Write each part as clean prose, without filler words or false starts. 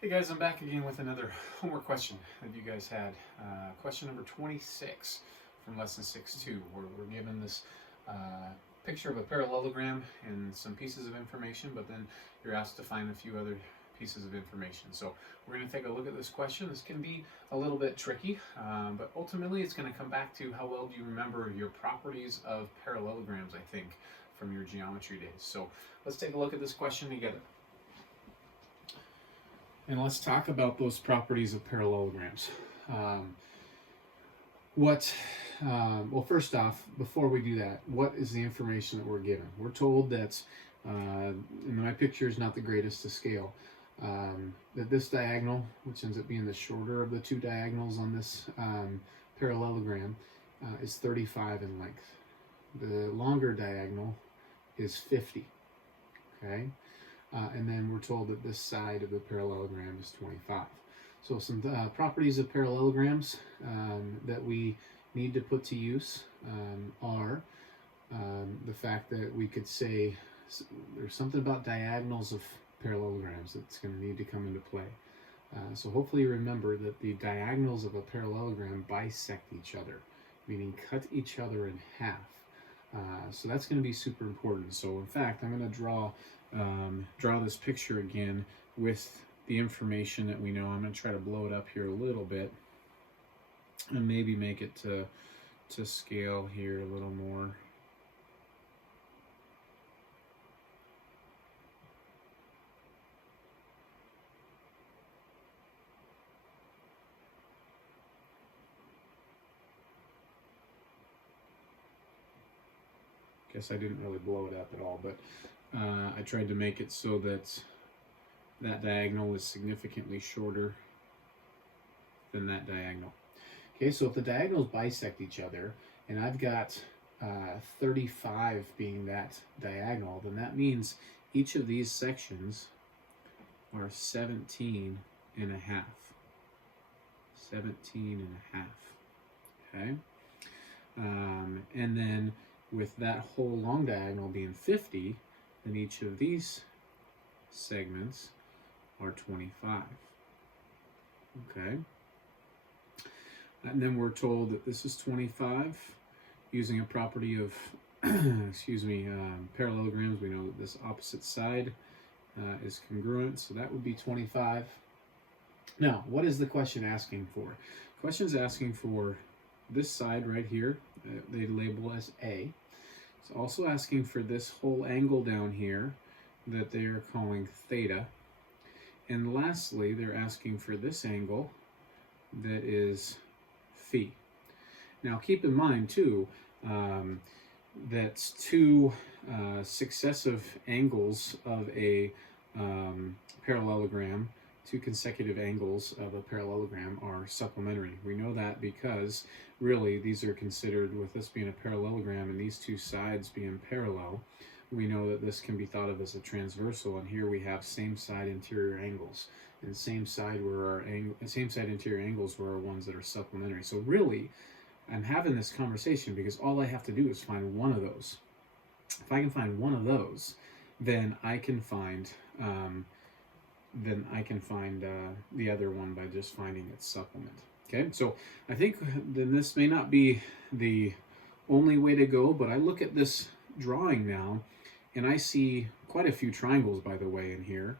Hey guys, I'm back again with another homework question that you guys had. Question number 26 from lesson 6.2, where we're given this picture of a parallelogram and some pieces of information, but then you're asked to find a few other pieces of information. So we're going to take a look at this question. This can be a little bit tricky, but ultimately it's going to come back to how well do you remember your properties of parallelograms, I think, from your geometry days. So let's take a look at this question together. And let's talk about those properties of parallelograms. Well, first off, before we do that, what is the information that we're given? We're told that, and my picture is not the greatest to scale, that this diagonal, which ends up being the shorter of the two diagonals on this parallelogram, is 35 in length. The longer diagonal is 50, okay? And then we're told that this side of the parallelogram is 25. So some properties of parallelograms that we need to put to use are the fact that we could say there's something about diagonals of parallelograms that's going to need to come into play. So hopefully you remember that the diagonals of a parallelogram bisect each other, meaning cut each other in half. So that's going to be super important. So in fact, I'm going to draw this picture again with the information that we know. I'm going to try to blow it up here a little bit and maybe make it to scale here a little more. Guess I didn't really blow it up at all, but I tried to make it so that that diagonal is significantly shorter than that diagonal. Okay, so if the diagonals bisect each other, and I've got 35 being that diagonal, then that means each of these sections are 17 and a half. 17 and a half, okay? And then with that whole long diagonal being 50, then each of these segments are 25, okay? And then we're told that this is 25 using a property of, parallelograms. We know that this opposite side is congruent, so that would be 25. Now, what is the question asking for? The question is asking for this side right here, they label as A. It's also asking for this whole angle down here that they are calling theta. And lastly, they're asking for this angle that is phi. Now keep in mind too, that's two successive angles of a parallelogram. Two consecutive angles of a parallelogram are supplementary. We know that because really these are considered, with this being a parallelogram and these two sides being parallel, we know that this can be thought of as a transversal, and here we have same side interior angles, and same side interior angles were our ones that are supplementary. So really, I'm having this conversation because all I have to do is find one of those. If I can find one of those, then I can find the other one by just finding its supplement. Okay, so I think then this may not be the only way to go, but I look at this drawing now, and I see quite a few triangles, by the way, in here,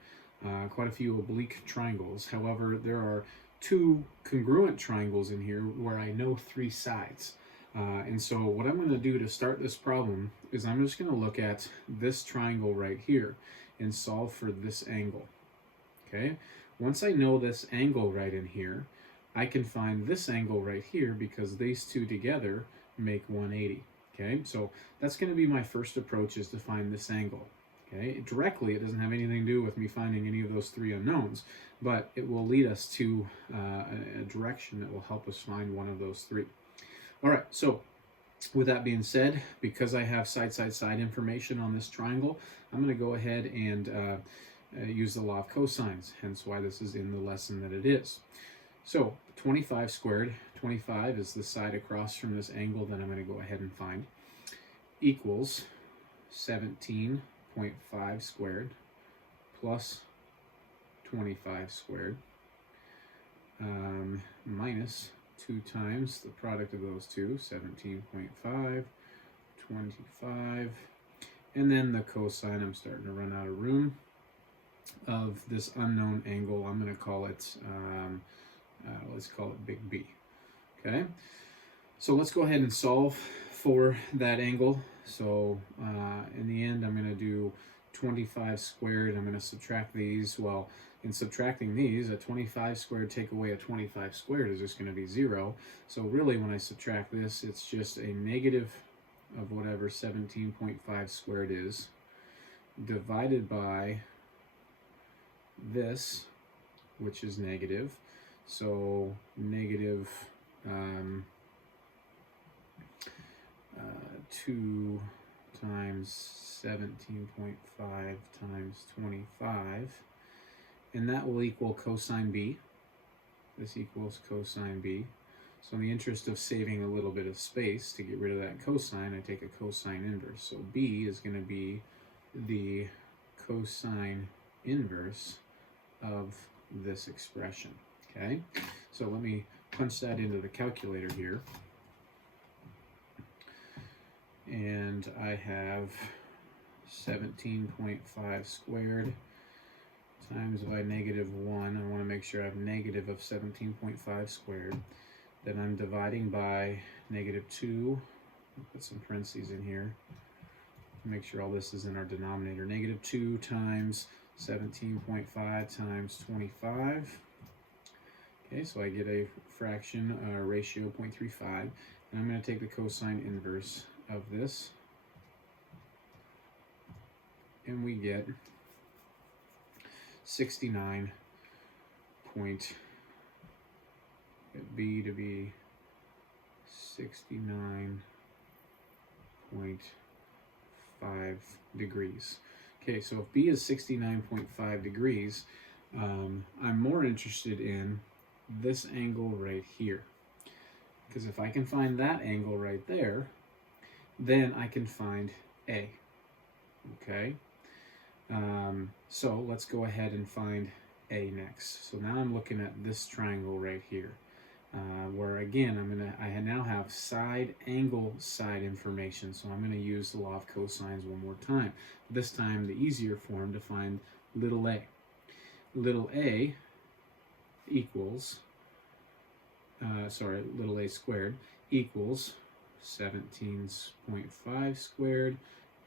quite a few oblique triangles. However, there are two congruent triangles in here where I know three sides. And so what I'm going to do to start this problem is I'm just going to look at this triangle right here and solve for this angle. Okay, once I know this angle right in here, I can find this angle right here because these two together make 180. Okay, so that's going to be my first approach, is to find this angle. Okay, directly it doesn't have anything to do with me finding any of those three unknowns, but it will lead us to a direction that will help us find one of those three. All right, so with that being said, because I have side information on this triangle, I'm going to go ahead and use the law of cosines, hence why this is in the lesson that it is. So 25 squared, 25 is the side across from this angle that I'm going to go ahead and find, equals 17.5 squared plus 25 squared minus 2 times the product of those two, 17.5, 25, and then the cosine, I'm starting to run out of room, of this unknown angle. I'm going to call it, let's call it big B. Okay, so let's go ahead and solve for that angle. So in the end, I'm going to do 25 squared. I'm going to subtract these. Well, in subtracting these, a 25 squared take away a 25 squared is just going to be 0. So really, when I subtract this, it's just a negative of whatever 17.5 squared is, divided by this, which is negative. So negative 2 times 17.5 times 25, and that will equal cosine B. This equals cosine B. So in the interest of saving a little bit of space to get rid of that cosine, I take a cosine inverse. So B is going to be the cosine inverse of this expression. Okay, so let me punch that into the calculator here. And I have 17.5 squared times by negative 1. I want to make sure I have negative of 17.5 squared. Then I'm dividing by negative 2. I'll put some parentheses in here to make sure all this is in our denominator. Negative 2 times 17.5 times 25. Okay, so I get a fraction ratio 0.35. And I'm going to take the cosine inverse of this, and we get 69 point, B to be 69.5 degrees. Okay, so if B is 69.5 degrees, I'm more interested in this angle right here, because if I can find that angle right there, then I can find A. Okay, so let's go ahead and find A next. So now I'm looking at this triangle right here, where again I now have side angle side information. So I'm going to use the law of cosines one more time. This time the easier form to find little a. Little a equals little a squared equals 17.5 squared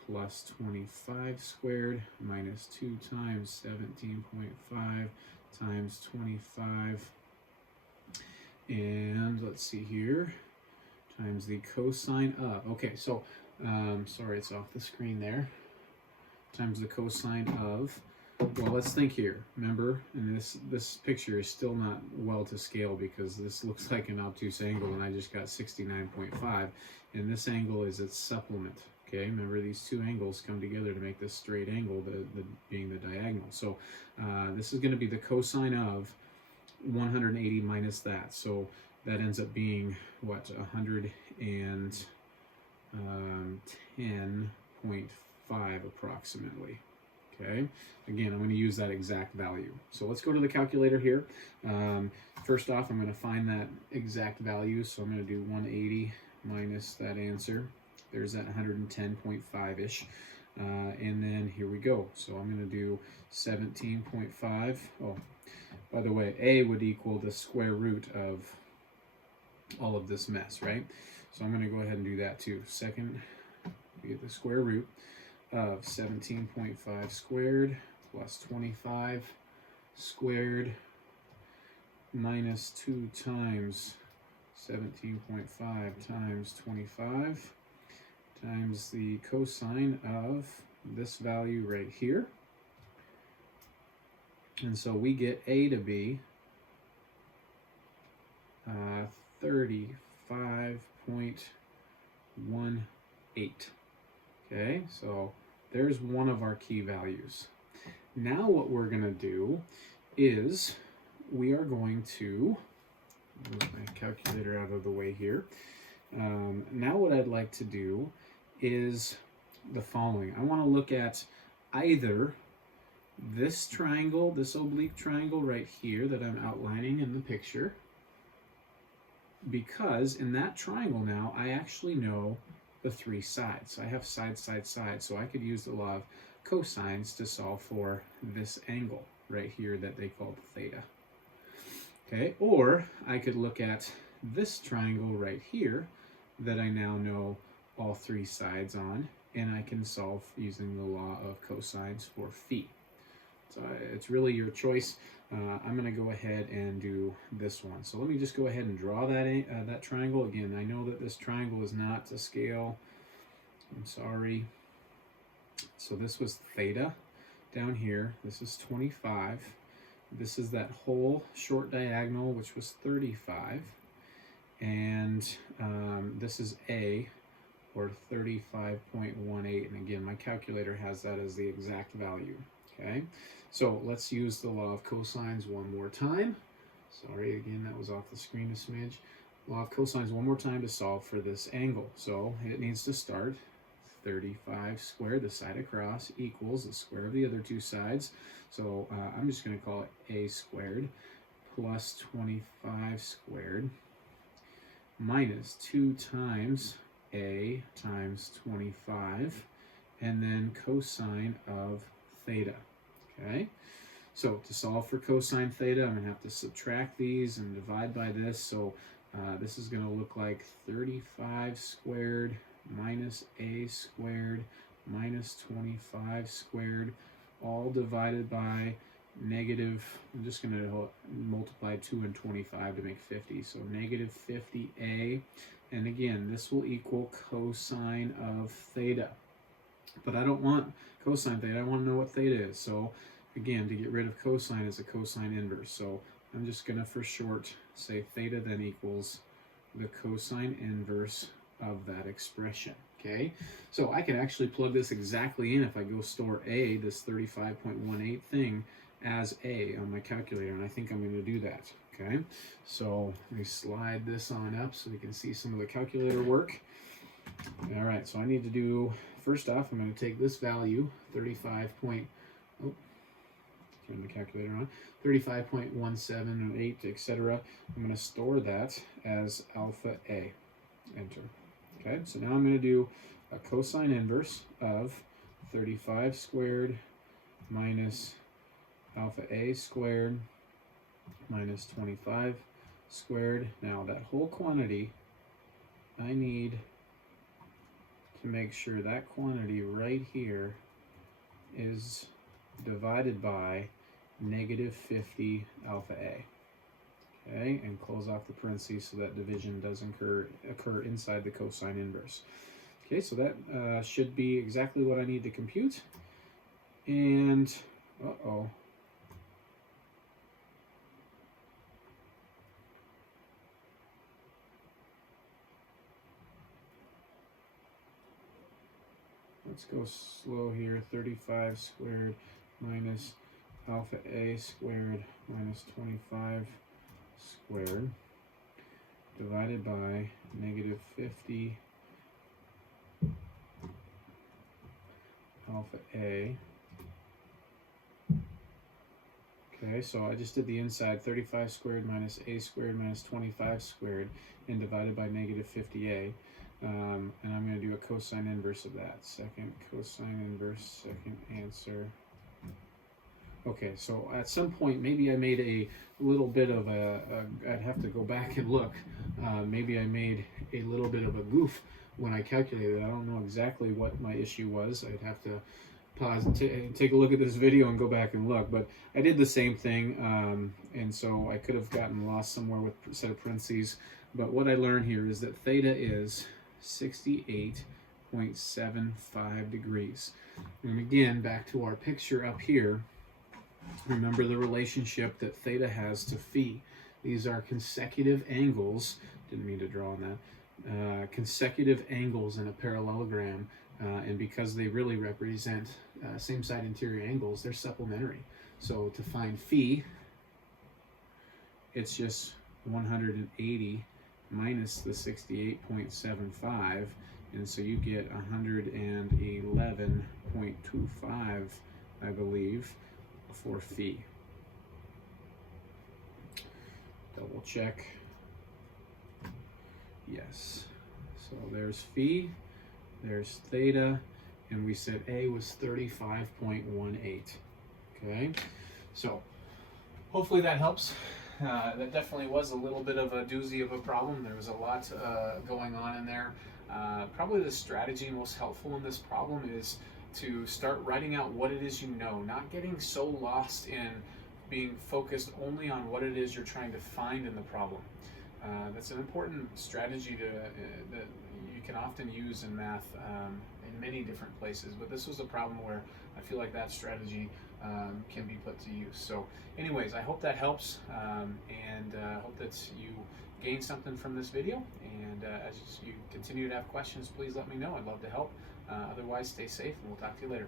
plus 25 squared minus 2 times 17.5 times 25, and let's see here, times the cosine of, okay, so sorry, it's off the screen there, times the cosine of, well, let's think here. Remember, and this picture is still not well to scale because this looks like an obtuse angle and I just got 69.5, and this angle is its supplement. Okay, remember these two angles come together to make this straight angle, being the diagonal. So this is going to be the cosine of 180 minus that. So that ends up being, what, 110.5 approximately. Okay, again, I'm going to use that exact value. So let's go to the calculator here. First off, I'm going to find that exact value. So I'm going to do 180 minus that answer. There's that 110.5-ish. And then here we go. So I'm going to do 17.5. Oh, by the way, A would equal the square root of all of this mess, right? So I'm going to go ahead and do that too. Second, we get the square root of 17.5 squared plus 25 squared minus 2 times 17.5 times 25 times the cosine of this value right here. And so we get A to be 35.18. Okay, so there's one of our key values. Now what we're going to do is we are going to move my calculator out of the way here. Now what I'd like to do is the following. I want to look at either this triangle, this oblique triangle right here that I'm outlining in the picture, because in that triangle now, I actually know the three sides. I have side, side, side, so I could use the law of cosines to solve for this angle right here that they called theta. Okay, or I could look at this triangle right here that I now know all three sides on, and I can solve using the law of cosines for phi. So it's really your choice. I'm going to go ahead and do this one. So let me just go ahead and draw that triangle. Again, I know that this triangle is not to scale. I'm sorry. So this was theta down here. This is 25. This is that whole short diagonal, which was 35. And this is A, or 35.18. And again, my calculator has that as the exact value. Okay, so let's use the law of cosines one more time. Sorry, again, that was off the screen a smidge. Law of cosines one more time to solve for this angle. So it needs to start 35 squared, the side across, equals the square of the other two sides. So I'm just going to call it a squared plus 25 squared minus 2 times a times 25, and then cosine of theta. Okay, so to solve for cosine theta, I'm going to have to subtract these and divide by this. So this is going to look like 35 squared minus a squared minus 25 squared, all divided by negative, I'm just going to multiply 2 and 25 to make 50, so negative 50a, and again, this will equal cosine of theta. But I don't want cosine theta, I want to know what theta is. So again, to get rid of cosine is a cosine inverse. So I'm just going to, for short, say theta then equals the cosine inverse of that expression. Okay, so I can actually plug this exactly in if I go store A, this 35.18 thing, as A on my calculator, and I think I'm going to do that. Okay, so let me slide this on up so you can see some of the calculator work. All right, so I need to do, first off, I'm going to take this value, 35 point, oh, turn the calculator on, 35.1708, etc. I'm going to store that as alpha A. Enter. Okay, so now I'm going to do a cosine inverse of 35 squared minus alpha A squared minus 25 squared. Now that whole quantity, I need to make sure that quantity right here is divided by negative 50 alpha A. Okay, and close off the parentheses so that division does occur inside the cosine inverse. Okay, so that should be exactly what I need to compute. And, uh-oh. Let's go slow here. 35 squared minus alpha A squared minus 25 squared divided by negative 50 alpha A. Okay, so I just did the inside, 35 squared minus A squared minus 25 squared, and divided by negative 50A. And I'm going to do a cosine inverse of that. Second cosine inverse, second answer. Okay, so at some point, maybe I made a little bit of I'd have to go back and look. Maybe I made a little bit of a goof when I calculated. I don't know exactly what my issue was. I'd have to pause and take a look at this video and go back and look. But I did the same thing, and so I could have gotten lost somewhere with a set of parentheses. But what I learned here is that theta is 68.75 degrees. And again, back to our picture up here, remember the relationship that theta has to phi. These are consecutive angles. Didn't mean to draw on that. Consecutive angles in a parallelogram, and because they really represent same side interior angles, they're supplementary. So to find phi, it's just 180 minus the 68.75, and so you get 111.25, I believe, for phi. Double check. Yes. So there's phi, there's theta, and we said A was 35.18. Okay, so hopefully that helps. That definitely was a little bit of a doozy of a problem. There was a lot going on in there. Probably the strategy most helpful in this problem is to start writing out what it is you know, not getting so lost in being focused only on what it is you're trying to find in the problem. That's an important strategy that you can often use in math in many different places, but this was a problem where I feel like that strategy can be put to use. So anyways, I hope that helps, and hope that you gain something from this video, and as you continue to have questions, please let me know. I'd love to help. Otherwise, stay safe, and we'll talk to you later.